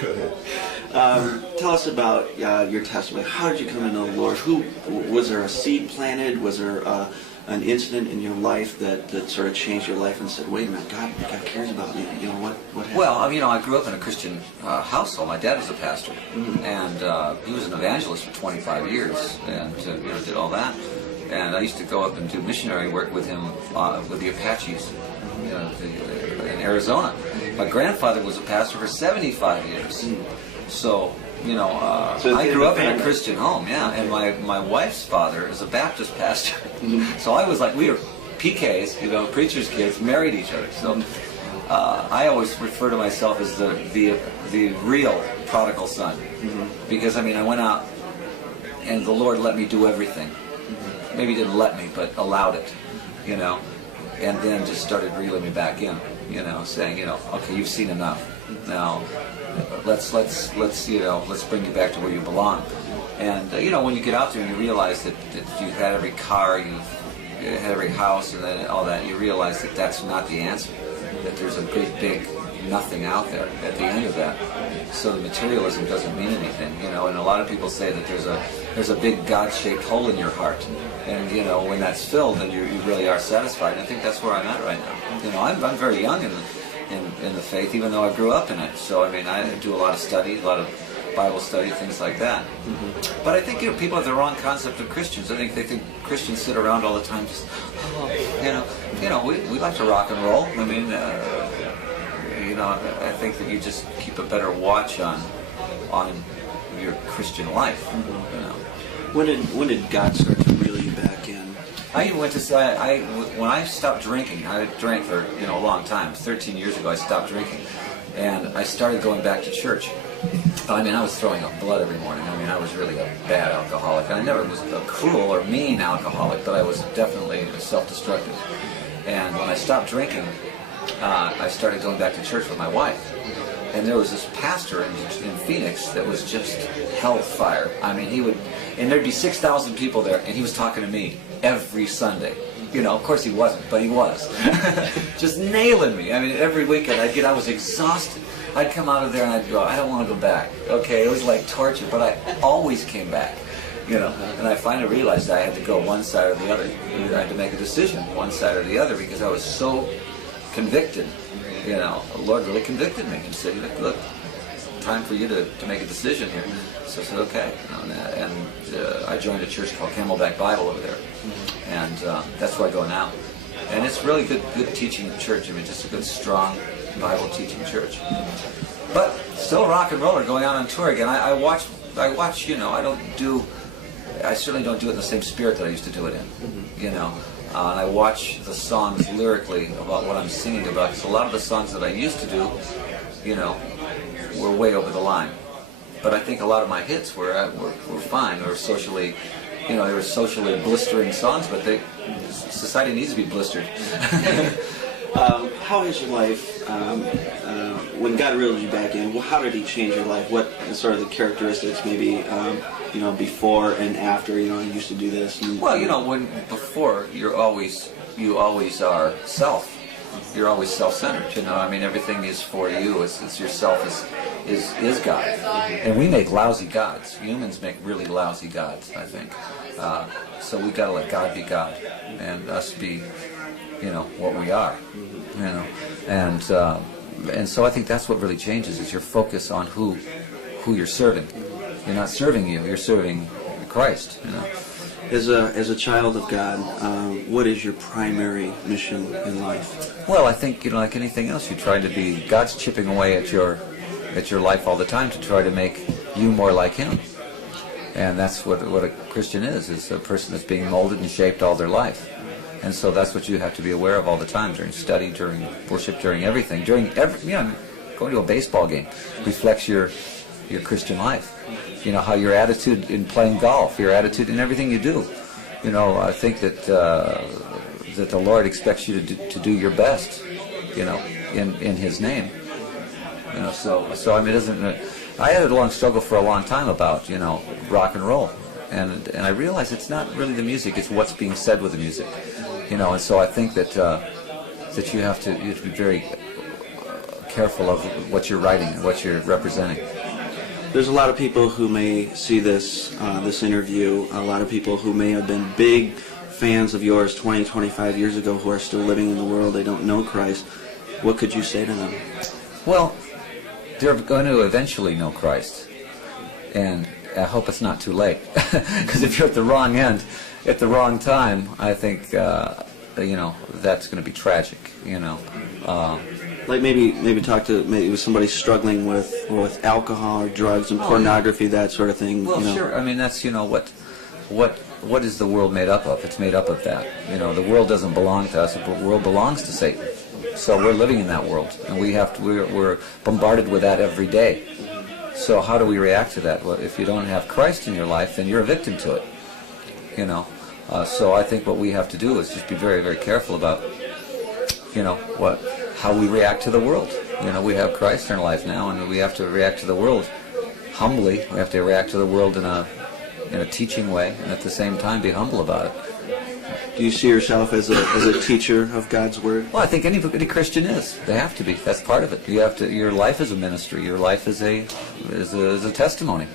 Go ahead. Tell us about your testimony. How did you come to know the Lord? Was there a seed planted? Was there an incident in your life that sort of changed your life and said, wait a minute, God cares about me? You know, what happened? Well, I grew up in a Christian household. My dad was a pastor, and he was an evangelist for 25 years, and did all that. And I used to go up and do missionary work with him with the Apaches in Arizona. My grandfather was a pastor for 75 years. So, I grew up in a Christian home, and my wife's father is a Baptist pastor. So I was like, we were PKs, preacher's kids, married each other. So I always refer to myself as the real prodigal son. Because, I went out and the Lord let me do everything. Maybe he didn't let me, but allowed it, and then just started reeling me back in, saying, okay, you've seen enough. Now, let's bring you back to where you belong. And when you get out there and you realize that you've had every car, you've had every house, and then all that, you realize that that's not the answer. That there's a great big nothing out there at the end of that. So the materialism doesn't mean anything, and a lot of people say that there's a big God-shaped hole in your heart, and when that's filled, then you really are satisfied. And I think that's where I'm at right now. I'm very young in the faith, even though I grew up in it. So I do a lot of study, a lot of Bible study, things like that. But I think people have the wrong concept of Christians. I think they think Christians sit around all the time just, we like to rock and roll. I think that you just keep a better watch on your Christian life. When did God start to reel you back in? When I stopped drinking, I drank for a long time. 13 years ago, I stopped drinking, and I started going back to church. I was throwing up blood every morning. I was really a bad alcoholic. I never was a cruel or mean alcoholic, but I was definitely self-destructive. And when I stopped drinking, I started going back to church with my wife. And there was this pastor in Phoenix that was just hellfire. And there'd be 6,000 people there, and he was talking to me every Sunday. Of course he wasn't, but he was. Just nailing me. Every weekend I was exhausted. I'd come out of there and I'd go, I don't want to go back. Okay, it was like torture, but I always came back. And I finally realized I had to go one side or the other. I had to make a decision, one side or the other, because I was so convicted. The Lord really convicted me and said, look, time for you to make a decision here. So I said, okay. And I joined a church called Camelback Bible over there. And that's where I go now. And it's really good teaching church. Just a good, strong Bible teaching church. But still a rock and roller, going out on tour again. I watch, I certainly don't do it in the same spirit that I used to do it in, And I watch the songs lyrically about what I'm singing about, because a lot of the songs that I used to do, were way over the line. But I think a lot of my hits were fine. They were socially, they were socially blistering songs, but society needs to be blistered. How has your life, when God reeled you back in, how did he change your life? What are sort of the characteristics, maybe, before and after, I used to do this? When before, you always are self. You're always self-centered, everything is for you. It's yourself is God. And we make lousy gods. Humans make really lousy gods, I think. So we got to let God be God, and us be, what we are, And so I think that's what really changes, is your focus on who you're serving. You're not serving you're serving Christ, As a child of God, what is your primary mission in life? Well, I think, like anything else, you try to be, God's chipping away at your life all the time to try to make you more like Him. And that's what a Christian is a person that's being molded and shaped all their life. And so that's what you have to be aware of all the time, during study, during worship, during everything. Going to a baseball game reflects your Christian life. How your attitude in playing golf, your attitude in everything you do. I think that the Lord expects you to do your best, in His name. It doesn't. I had a long struggle for a long time about, rock and roll, and I realized it's not really the music; it's what's being said with the music, And so I think that you have to be very careful of what you're writing and what you're representing. There's a lot of people who may see this interview, a lot of people who may have been big fans of yours 20, 25 years ago who are still living in the world, they don't know Christ. What could you say to them? Well, they're going to eventually know Christ, and I hope it's not too late, because if you're at the wrong end, at the wrong time, I think, that's going to be tragic, Like maybe talk to maybe somebody struggling with alcohol or drugs and pornography, that sort of thing. Well, sure. I mean, that's what is the world made up of? It's made up of that. The world doesn't belong to us. The world belongs to Satan. So we're living in that world, and we're bombarded with that every day. So how do we react to that? Well, if you don't have Christ in your life, then you're a victim to it. So I think what we have to do is just be very, very careful about, how we react to the world. We have Christ in our life now, and we have to react to the world humbly. We have to react to the world in a teaching way, and at the same time be humble about it. Do you see yourself as a teacher of God's Word? Well, I think any Christian is. They have to be. That's part of it. You have to. Your life is a ministry. Your life is a testimony.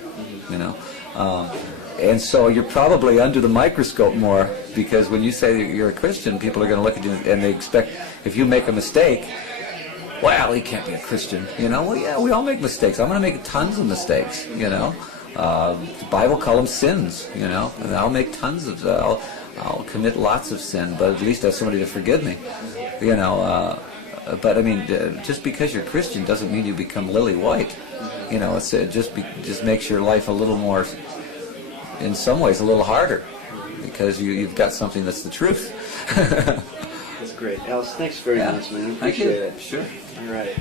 And so you're probably under the microscope more, because when you say that you're a Christian, people are going to look at you and they expect, if you make a mistake, well, he can't be a Christian. Well, yeah, we all make mistakes. I'm going to make tons of mistakes. The Bible calls them sins. And I'll make tons of. I'll commit lots of sin, but at least I have somebody to forgive me. But I mean, just because you're Christian doesn't mean you become lily white. It's just makes your life a little more, in some ways, a little harder, because you've got something that's the truth. That's great. Alice, thanks very much, man. Appreciate it. Sure. All right.